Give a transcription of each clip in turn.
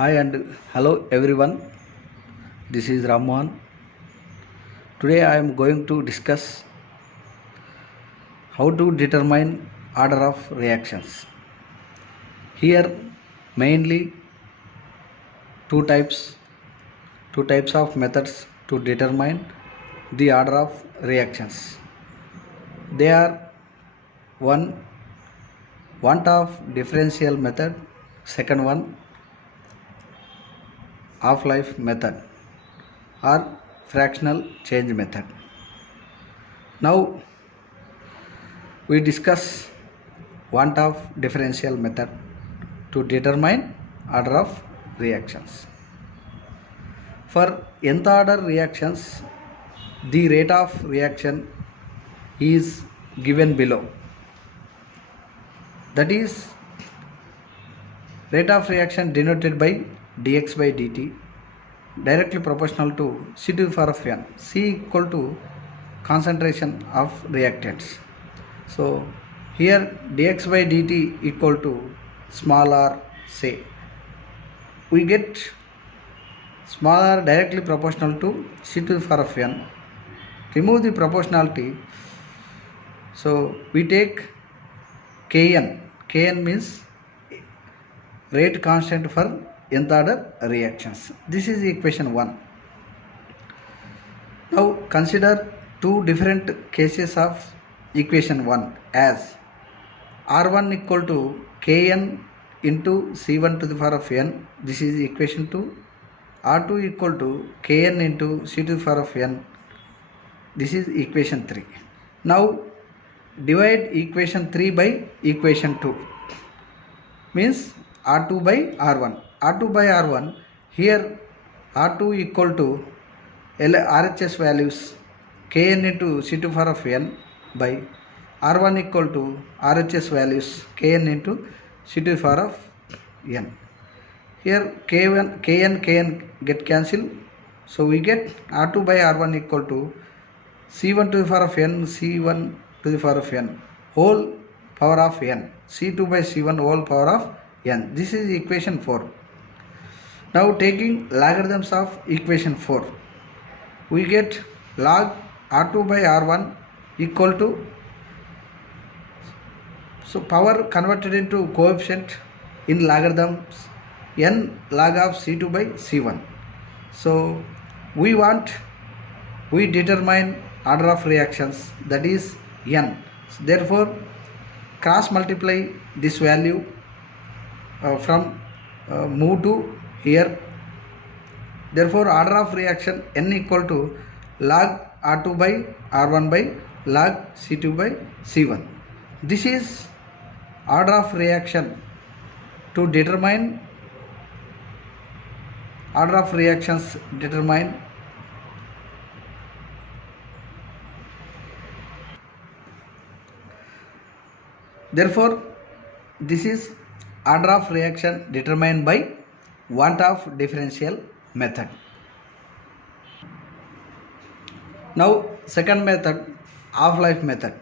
Hi and hello everyone. This is Rammohan. Today I am going to discuss how to determine order of reactions. Here mainly two types of methods to determine the order of reactions. They are one want of differential method, second one half-life method or fractional change method. Now we discuss want of differential method to determine order of reactions. For nth order reactions, the rate of reaction is given below. That is rate of reaction denoted by dx by dt directly proportional to C to the power of n. C equal to concentration of reactants. So here dx by dt equal to small r, say we get small r directly proportional to C to the power of n. Remove the proportionality, so we take kn means rate constant for nth order reactions. This is equation 1. Now consider two different cases of equation 1 as R1 equal to Kn into C1 to the power of n. This is equation 2. R2 equal to Kn into C to the power of n. This is equation 3. Now divide equation 3 by equation 2 means R2 by R1. R2 by R1, here R2 equal to RHS values Kn into C to the power of n by R1 equal to RHS values Kn into C to the power of n. Here Kn get cancelled, so we get R2 by R1 equal to C1 to the power of n, C1 to the power of n, whole power of n, C2 by C1 whole power of n. This is equation 4. Now taking logarithms of equation 4, we get log R2 by R1 equal to, so power converted into coefficient in logarithms, n log of C2 by C1. So we determine order of reactions, that is n. Therefore cross multiply this value from move to here. Therefore order of reaction n equal to log R2 by R1 by log C2 by C1. This is order of reaction to determine order of reactions determine therefore this is order of reaction determined by want of differential method. Now second method, half-life method.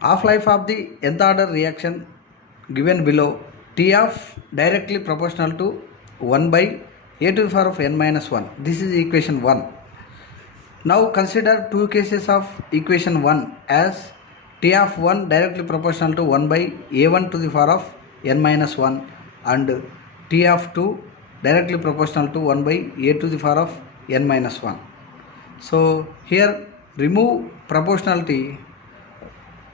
Half-life of the nth order reaction given below, T of directly proportional to 1 by a to the power of n minus 1. This is equation 1. Now consider two cases of equation 1 as T of 1 directly proportional to 1 by a1 to the power of n minus 1 and T of 2 directly proportional to 1 by a to the power of n minus 1. So here remove proportionality,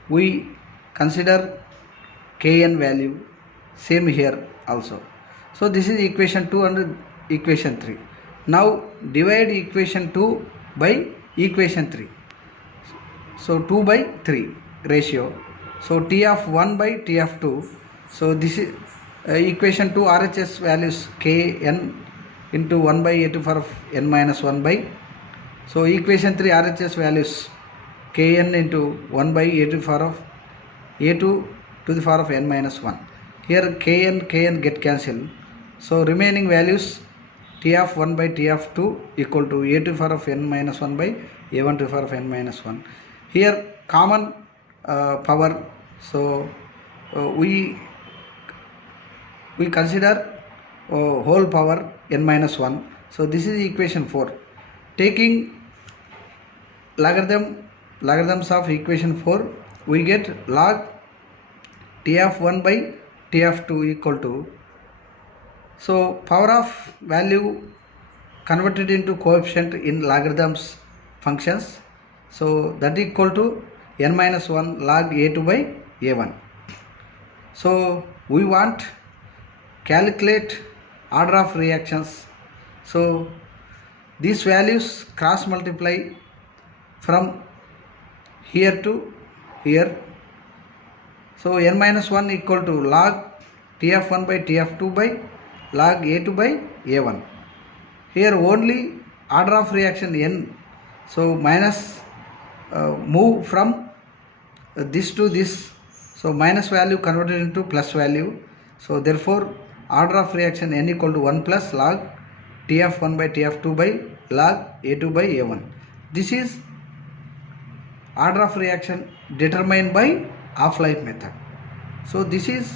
we consider Kn value, same here also. So this is equation 2 and equation 3. Now divide equation 2 by equation 3. So 2 by 3 ratio. So T of 1 by T of 2. So this is equation 2 RHS values Kn into 1 by a to the power of n minus 1 by. So equation 3 RHS values Kn into 1 by a to the power of a2 to the power of n minus 1. Here Kn get cancelled. So remaining values T of 1 by T of 2 equal to a to the power of n minus 1 by a1 to the power of n minus 1. Here common power, so we consider whole power n minus 1. So this is equation 4. Taking logarithms of equation 4, we get log t of 1 by t of 2 equal to, so power of value converted into coefficient in logarithms functions, so that equal to n minus 1 log a2 by a1. So we want calculate order of reactions. So these values cross multiply from here to here. So n minus 1 equal to log t of 1 by t of 2 by log a2 by a1. Here only order of reaction n, so minus move from this to this, so minus value converted into plus value. So therefore order of reaction n equal to 1 plus log t of 1 by t of 2 by log a2 by a1. This is order of reaction determined by half-life method. So this is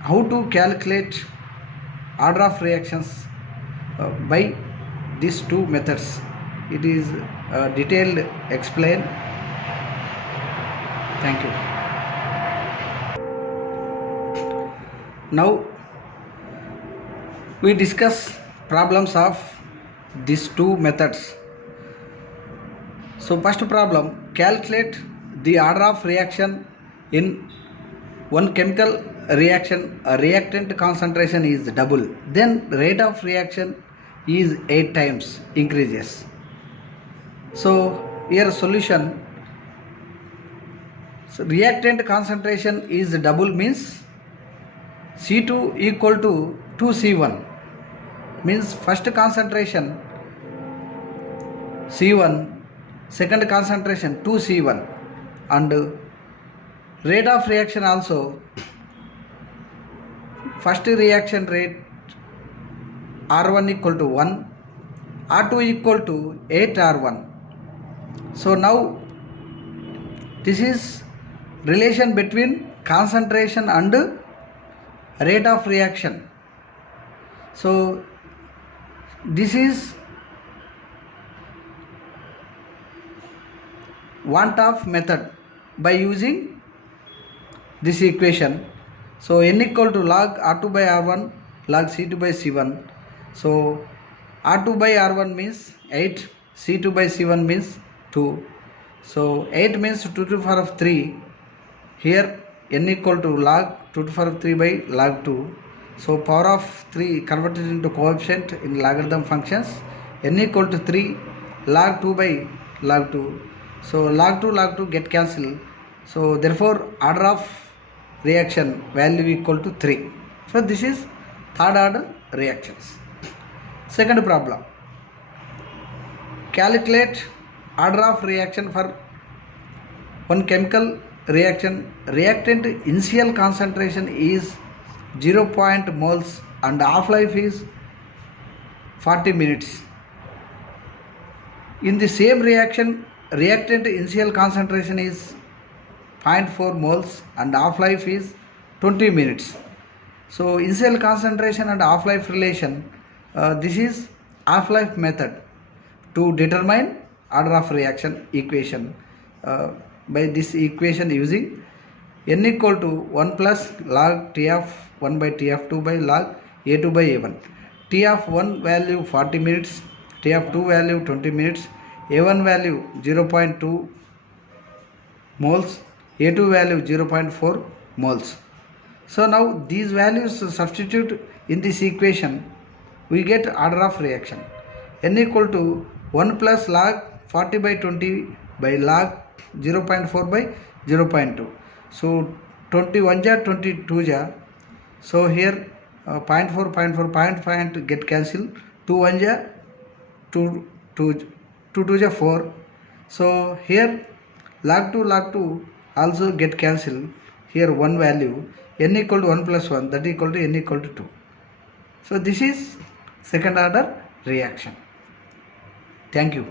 how to calculate order of reactions by these two methods. It is detailed explained. Thank you. Now we discuss problems of these two methods. So first problem, calculate the order of reaction in one chemical reaction. A reactant concentration is double, then rate of reaction is 8 times increases. So here solution, so reactant concentration is double means C2 equal to 2C1, means first concentration C1, second concentration 2C1, and rate of reaction also, first reaction rate R1 equal to 1, R2 equal to 8 R1. So now this is relation between concentration and rate of reaction. So this is want of method by using this equation. So n equal to log R2 by R1 log C2 by C1. So R2 by R1 means 8, C2 by C1 means 2. So 8 means 2 to the power of 3. Here n equal to log 2 to the power of 3 by log 2. So power of 3 converted into coefficient in logarithm functions. N equal to 3 log 2 by log 2. So log 2 get cancelled. So therefore order of reaction value equal to 3. So this is third order reactions. Second problem, calculate order of reaction for one chemical reaction. Reactant initial concentration is 0. moles and half-life is 40 minutes. In the same reaction, reactant initial concentration is 0.4 moles and half-life is 20 minutes. So initial concentration and half-life relation, this is half-life method to determine order of reaction equation. By this equation using n equal to 1 plus log t of 1 by t of 2 by log a2 by a1. T of 1 value 40 minutes, t of 2 value 20 minutes, a1 value 0.2 moles, a2 value 0.4 moles. So now these values substitute in this equation, we get order of reaction. N equal to 1 plus log 40 by 20 by log 0.4 by 0.2. So 21 ja 22 ja. So here 0.4 0.5 get cancelled. 2 1 ja 2 2 ja 4. So here log 2 also get cancelled. Here one value, n equal to 1 plus 1, that equal to n equal to 2. So this is second order reaction. Thank you.